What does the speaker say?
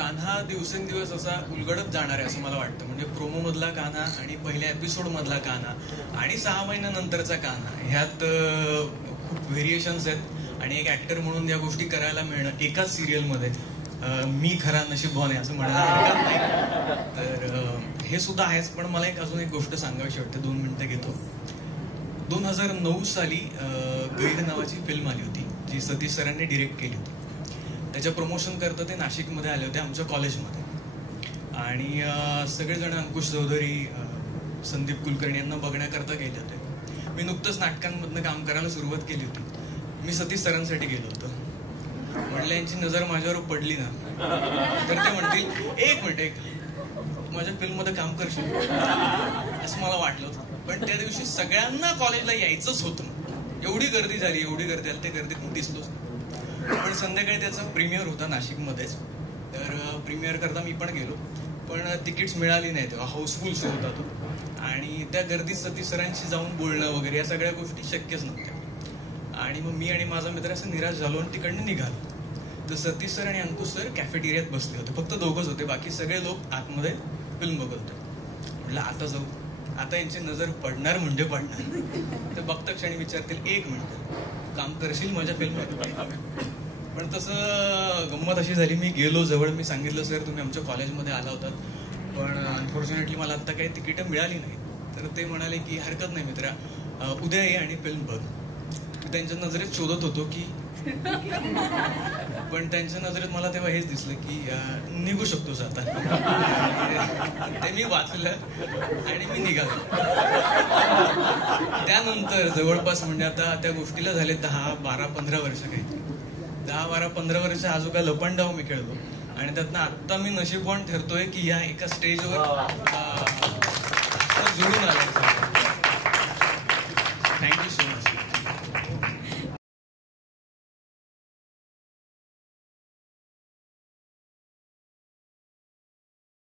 कान्हा दिवसेंदिवस असा उलगडत जाणार आहे असं मला वाटतं. म्हणजे प्रोमो मधला कान्हा आणि पहिल्या एपिसोड मधला कान्हा आणि 6 महिन्यानंतरचा कान्हा ह्यात खूप व्हेरिएशन्स आहेत. आणि एक ऍक्टर म्हणून या गोष्टी करायला मिळणं एकाच सिरियलमध्ये मी खरा नशीबवान आहे असं म्हणायला हरकत नाही. तर हे सुद्धा आहेच. पण मला अजून एक गोष्ट सांगावीशी वाटते, 2 मिनिटं घेतो. 2009 साली गैर नावाची फिल्म आली होती जी सतीश सरांनी डिरेक्ट केली होती. त्याच्या प्रमोशन करता ते नाशिकमध्ये आले होते आमच्या कॉलेजमध्ये. आणि सगळेजण अंकुश चौधरी, संदीप कुलकर्णी यांना बघण्याकरता गेले होते. मी नुकतंच नाटकांमधनं काम करायला सुरुवात केली होती. मी सतीश सरांसाठी गेलो होतो. म्हणलं यांची नजर माझ्यावर पडली ना तर ते म्हणतील एक मिनिट माझ्या फिल्ममध्ये काम करशील असं मला वाटलं होतं. पण त्या दिवशी सगळ्यांना कॉलेजला यायचंच होतं. एवढी गर्दी झाली ते गर्दीत दिसलोच. पण संध्याकाळी त्याचा प्रीमियर होता नाशिकमध्येच. तर प्रीमियर करता मी पण गेलो. पण तिकीट्स मिळाली नाही तेव्हा. हाऊसफुल शो होता तो. आणि त्या गर्दीत सतीश सरांशी जाऊन बोलणं वगैरे या सगळ्या गोष्टी शक्यच नव्हत्या. आणि मग मी आणि माझा मित्र असं निराश झालो आणि तिकडनं निघालो. तर सतीश सर आणि अंकुश सर कॅफेटेरियात बसले होते. फक्त दोघंच होते, बाकी सगळे लोक आतमध्ये फिल्म बघत होते. म्हटलं आता जाऊ, आता यांची नजर पडणार म्हणजे पडणार. तर बघता क्षणी विचारतील एक मिनिट काम करशील माझ्या फिल्ममध्ये. पण तसं गंमत अशी झाली, मी गेलो जवळ. मी सांगितलं सर तुम्ही आमच्या कॉलेजमध्ये आला होतात पण अनफॉर्च्युनेटली मला आता काही तिकीटं मिळाली नाही. तर ते म्हणाले की हरकत नाही मित्रा, उद्या ये आणि फिल्म बघ. त्यांच्या नजरेत शोधत होतो की पण त्यांच्या नजरेत मला तेव्हा हेच दिसलं की निघू शकतोस आता. ते मी वाचलं आणि मी निघालो. त्यानंतर जवळपास म्हणजे आता त्या गोष्टीला झाले 10, 12, 15 वर्ष काही. 10, 12, 15 वर्ष आजोबा लपंडाव मी खेळलो. आणि त्यातनं आत्ता मी नशीबवान ठरतोय की या एका स्टेजवर जुळून आलो. Thank you so much.